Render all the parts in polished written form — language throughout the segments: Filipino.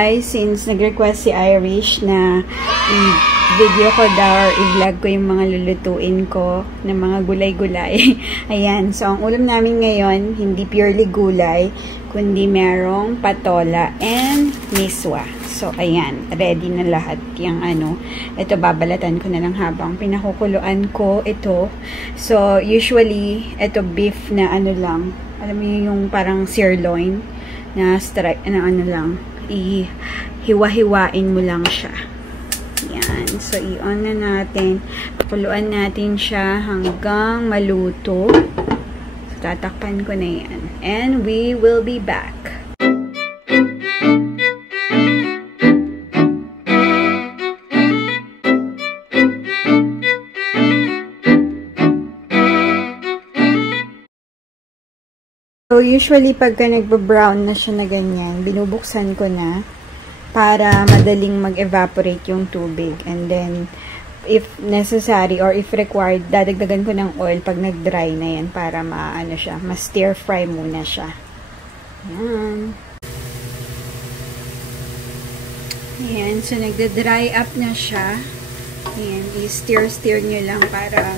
guys, since nag-request si Irish na i-video ko daw or i-vlog ko yung mga lulutuin ko ng mga gulay-gulay. Ayan, so ang ulam namin ngayon, hindi purely gulay, kundi merong patola and miswa. So, ayan, ready na lahat yung ano. Ito, babalatan ko na lang habang pinakukuluan ko ito. So, usually, ito beef na ano lang, alam mo yung parang sirloin na strike, ano lang, hiwa-hiwain mo lang siya. Yan. So, i-on na natin. Pakuluan natin siya hanggang maluto. So, tatakpan ko na yan. And we will be back. So, usually, pagka nagba-brown na siya na ganyan, binubuksan ko na para madaling mag-evaporate yung tubig. And then, if necessary or if required, dadagdagan ko ng oil pag nag-dry na yan para ma-ano siya, ma-stir fry muna siya. Ayan. Ayan. So, nagda-dry up na siya. Ayan. I-stir-stir nyo lang para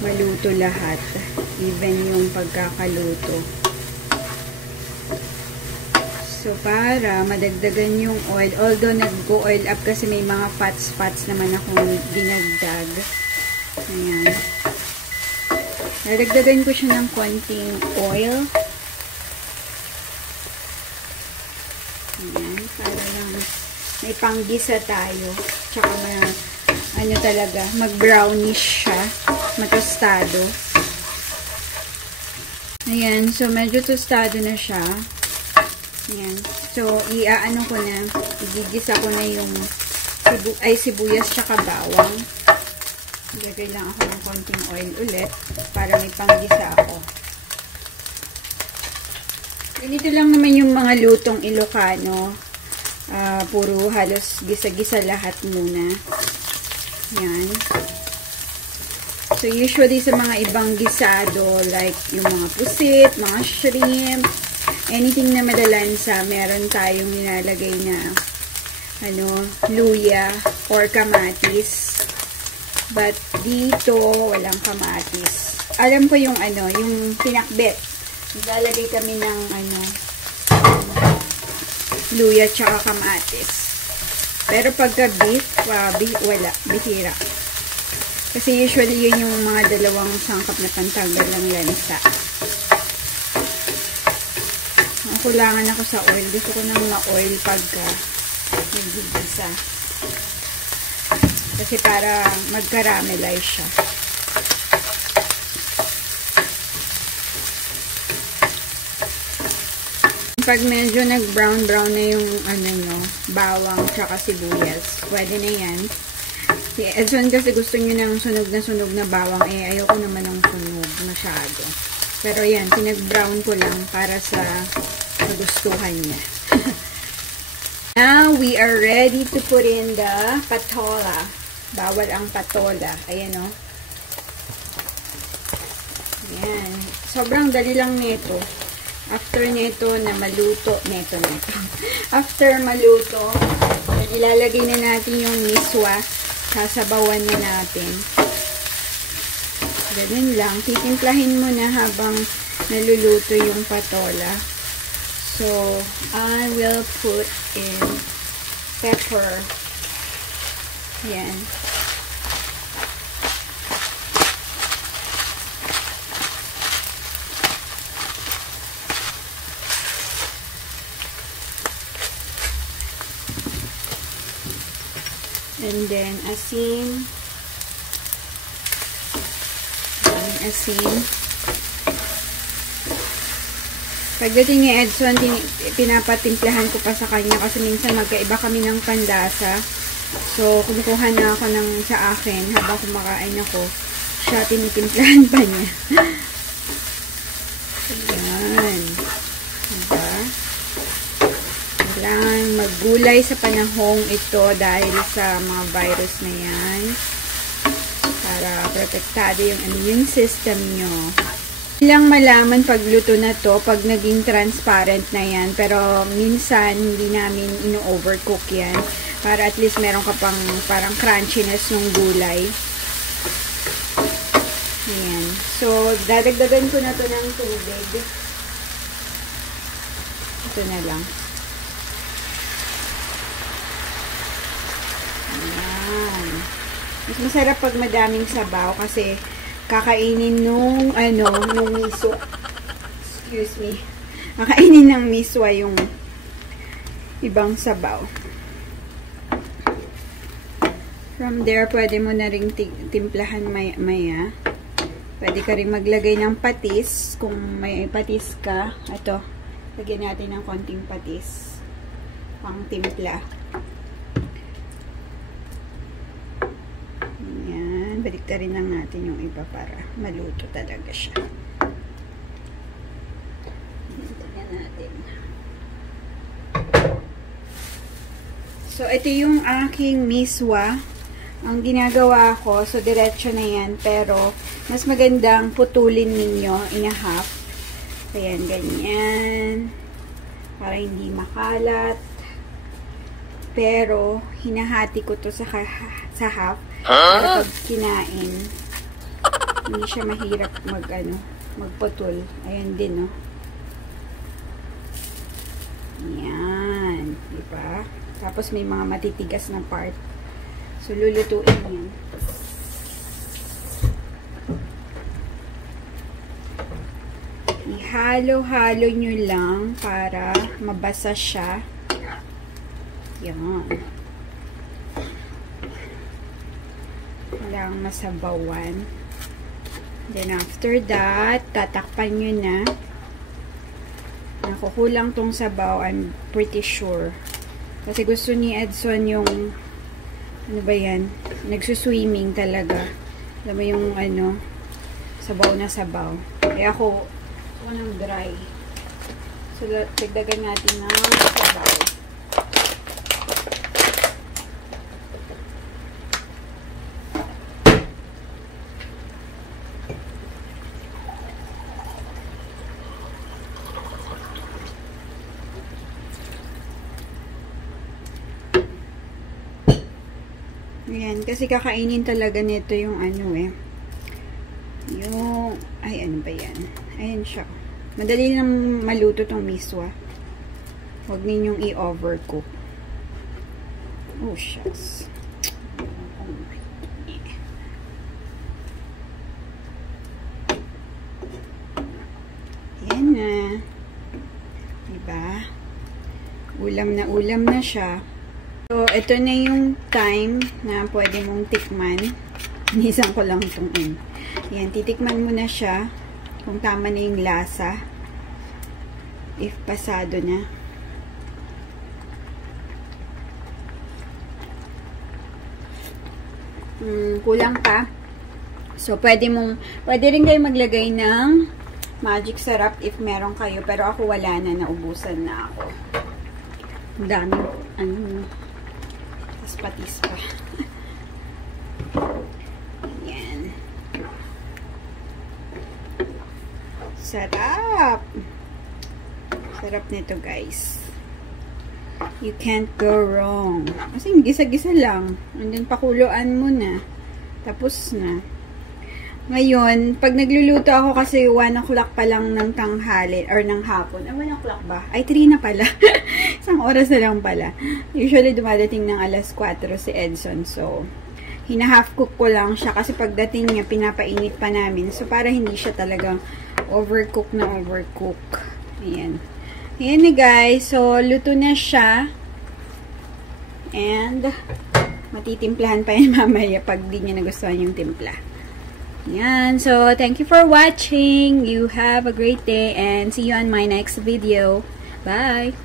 maluto lahat. Even yung pagkakaluto. So, para madagdagan yung oil. Although, nag-go-oil up kasi may mga fats naman akong dinagdag. Ayan. Nadagdagan ko siya ng konting oil. Ayan. Para lang may panggisa tayo. Tsaka talaga, mag-brownish siya. Matostado. Ayan. So, medyo tostado na siya. Ayan. So, iaano ko na, igigisa ko na yung sibuyas tsaka bawang. Lagay lang ako ng konting oil ulit para may panggisa ako. Ganito lang naman yung mga lutong Ilocano. Puro halos gisa-gisa lahat muna. Ayan. So, usually sa mga ibang gisado, like yung mga pusit, mga shrimp, anything na madalansa, meron tayong nilalagay na luya or kamatis. But dito, walang kamatis. Alam ko yung yung pinakbet. Nilalagay kami ng luya tsaka kamatis. Pero pagka beef, wala. Bihira. Kasi usually yun yung mga dalawang sangkap na pantanggal ng lansa. Kulangan ako sa oil. Gusto ko nang ma-oil pagka nagigisa. Kasi para mag-caramelize siya. Pag medyo nag-brown na yung bawang tsaka sibuyas, pwede na yan. Si Edson kasi gusto nyo ng sunog na bawang, ayoko naman ng sunog masyado. Pero yan, pinag-brown ko lang para sa kagustuhan niya. Now, we are ready to put in the patola. Bawal ang patola. Ayan o. Ayan. Sobrang dali lang nito. After nito na maluto, after maluto, ilalagay na natin yung miswa. Sasabawan na natin. Ganun lang. Titimplahin mo na habang naluluto yung patola. So, I will put in pepper. Yan. And then, asin. Pagdating ni Edson, pinapatimplahan ko pa sa kanya kasi minsan magkaiba kami ng pandasa. So, kumukuha na ako sa akin habang kumakain ako. Siya, tinitimplahan pa niya. Ayan. Diba? Kailangan maggulay sa panahong ito dahil sa mga virus na yan. Para protektado yung immune system nyo. Ilang malaman pag luto na to, pag naging transparent na yan. Pero minsan, hindi namin ino-overcook yan. Para at least meron ka pang parang crunchiness ng gulay. Ayan. So, dadagdagan ko na to ng tubig. Ito na lang. Ayan. Mas masarap pag madaming sabaw kasi kakainin nung miso. Excuse me. Kakainin ng miswa yung ibang sabaw. From there, pwede mo na ring timplahan maya. Pwede ka rin maglagay ng patis. Kung may patis ka, ito, lagyan natin ng konting patis. Pang timpla. Ayan, baliktarin lang natin yung iba para maluto talaga siya. Tingnan natin. So, ito yung aking miswa. Ang ginagawa ko, so diretso na yan, pero mas magandang putulin ninyo in a half. Ayan, ganyan. Para hindi makalat. Pero, hinahati ko to sa half. Para pag kinain, hindi siya mahirap magputol. Ayan din, no? Ayan. Diba? Tapos may mga matitigas na part. So, lulutuin yan. Ihalo-halo nyo lang para mabasa siya. Yan. Walang masabawan. Then, after that, tatakpan nyo na. Nakukulang tong sabaw, I'm pretty sure. Kasi gusto ni Edson yung ano ba yan? Nagsuswimming talaga. Alam mo yung sabaw na sabaw. Kaya ako ng dry. So, dagdagan natin ng sabaw. Ayan, kasi kakainin talaga nito yung yung, ay ano ba yan? Ayan siya. Madali lang maluto tong miswa. Huwag ninyong i-overcook. Oh, shucks. Ayan na. Diba? Ulam na siya. So, ito na yung time na pwede mong tikman. Inisan ko lang itong Yan, titikman mo na siya kung tama na yung lasa. If pasado na. Kulang pa. So, pwede rin kayo maglagay ng magic syrup if meron kayo. Pero ako wala na, naubusan na ako. Ang daming, patis pa. Ayan. Sarap! Sarap nito, guys. You can't go wrong. Kasi gisa-gisa lang. And then, pakuluan mo na. Tapos na. Ngayon, pag nagluluto ako kasi 1 o'clock pa lang ng tanghali or ng hapon. 1 o'clock ba? Ay, 3 na pala. Isang oras na lang pala. Usually, dumadating ng alas 4 si Edson. So, hina-half cook ko lang siya kasi pagdating niya, pinapainit pa namin. So, para hindi siya talagang overcook na overcook. Ayan. Ayan na, guys. So, luto na siya. And, matitimplahan pa yan mamaya pag di niya nagustuhan yung timpla. Yan. So, thank you for watching. You have a great day and see you on my next video. Bye!